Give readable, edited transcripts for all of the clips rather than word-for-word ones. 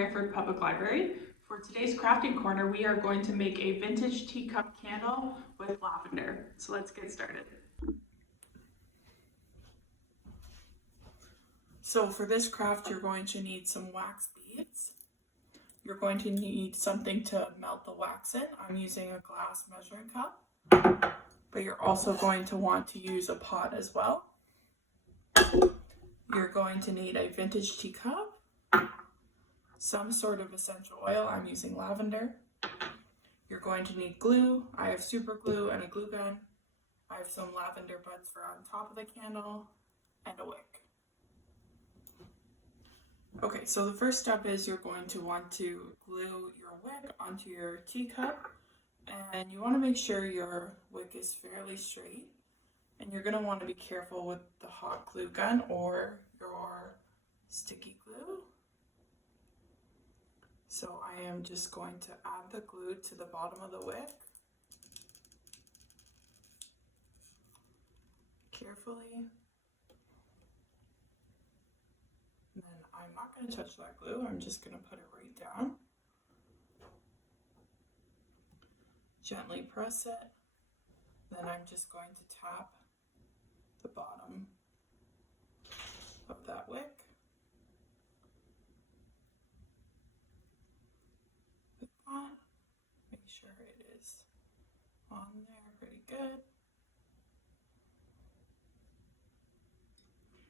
Brantford Public Library. For today's crafting corner, we are going to make a vintage teacup candle with lavender. So let's get started. So for this craft, you're going to need some wax beads. You're going to need something to melt the wax in. I'm using a glass measuring cup, but you're also going to want to use a pot as well. You're going to need a vintage teacup, some sort of essential oil. I'm using lavender. You're going to need glue. I have super glue and a glue gun. I have some lavender buds for on top of the candle and a wick. Okay, so the first step is you're going to want to glue your wick onto your teacup, and you want to make sure your wick is fairly straight, and you're going to want to be careful with the hot glue gun or your sticky glue. So I am just going to add the glue to the bottom of the wick carefully. And then I'm not going to touch that glue, I'm just going to put it right down. Gently press it. Then I'm just going to tap the bottom of that wick. With that, make sure it is on there pretty good.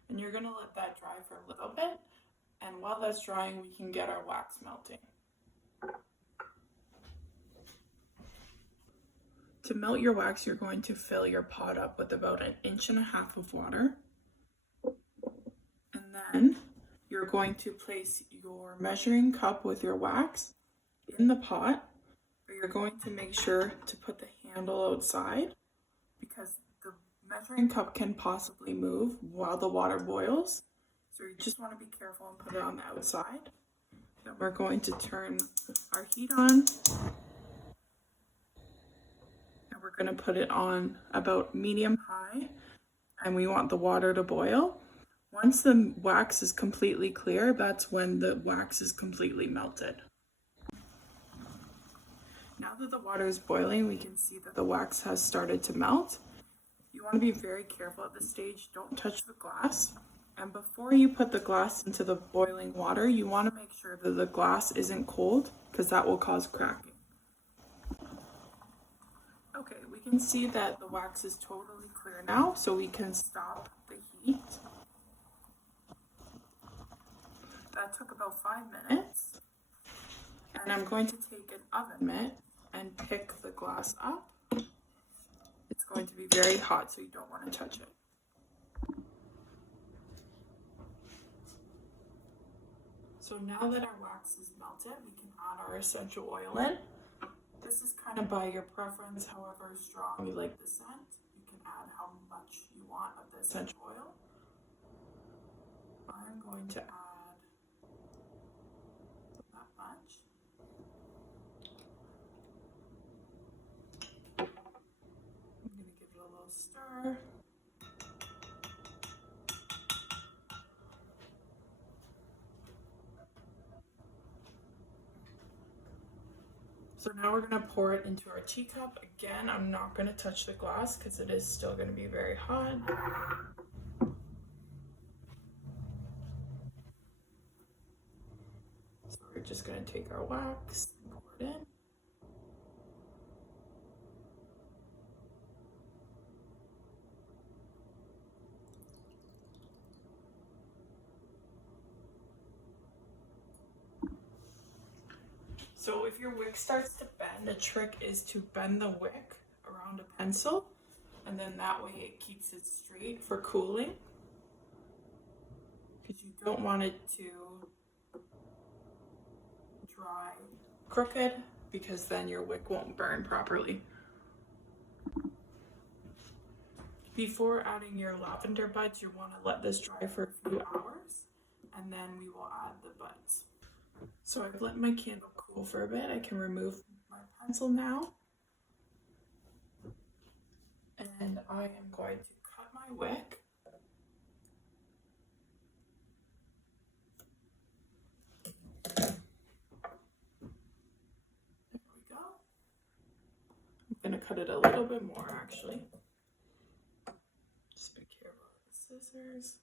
And you're going to let that dry for a little bit, and while that's drying, we can get our wax melting. To melt your wax, you're going to fill your pot up with about 1.5 inches of water. And then you're going to place your measuring cup with your wax in the pot, but you're going to make sure to put the handle outside because the measuring cup can possibly move while the water boils. So you just want to be careful and put it on the outside. Then we're going to turn our heat on. And we're going to put it on about medium high. And we want the water to boil. Once the wax is completely clear, that's when the wax is completely melted. Now that the water is boiling, we can see that the wax has started to melt. You want to be very careful at this stage. Don't touch the glass. And before you put the glass into the boiling water, you want to make sure that the glass isn't cold because that will cause cracking. Okay, we can see that the wax is totally clear now, so we can stop the heat. That took about 5 minutes. And I'm going to take an oven mitt and pick the glass up. It's going to be very hot, so you don't want to touch it. So now that our wax is melted, we can add our essential oil in. This is kind of by your preference, however strong you like the scent. You can add how much you want of the essential oil. I'm going to add that much. I'm going to give it a little stir. So now we're going to pour it into our teacup. Again, I'm not going to touch the glass because it is still going to be very hot. So we're just going to take our wax and pour it in. So if your wick starts to bend, a trick is to bend the wick around a pencil, and then that way it keeps it straight for cooling. Because you don't want it to dry crooked, because then your wick won't burn properly. Before adding your lavender buds, you want to let this dry for a few hours, and then we will add the buds. So I've let my candle cool for a bit. I can remove my pencil now. And I am going to cut my wick. cut it a little bit more actually. Just be careful with the scissors.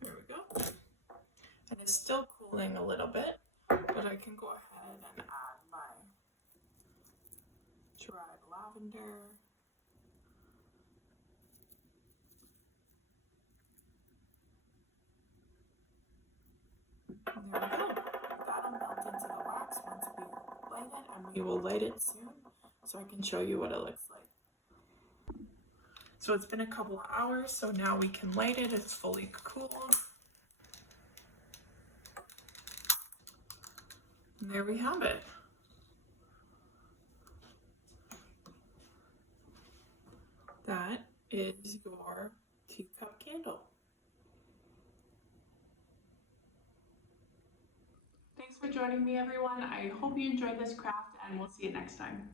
There we go. And it's still cooling a little bit, but I can go ahead and add my dried lavender. And there we go. That'll melt into the wax once we light it, and we will light it soon so I can show you what it looks like. So it's been a couple of hours, so now we can light it. It's fully cooled. And there we have it. That is your teacup candle. Thanks for joining me, everyone. I hope you enjoyed this craft, and we'll see you next time.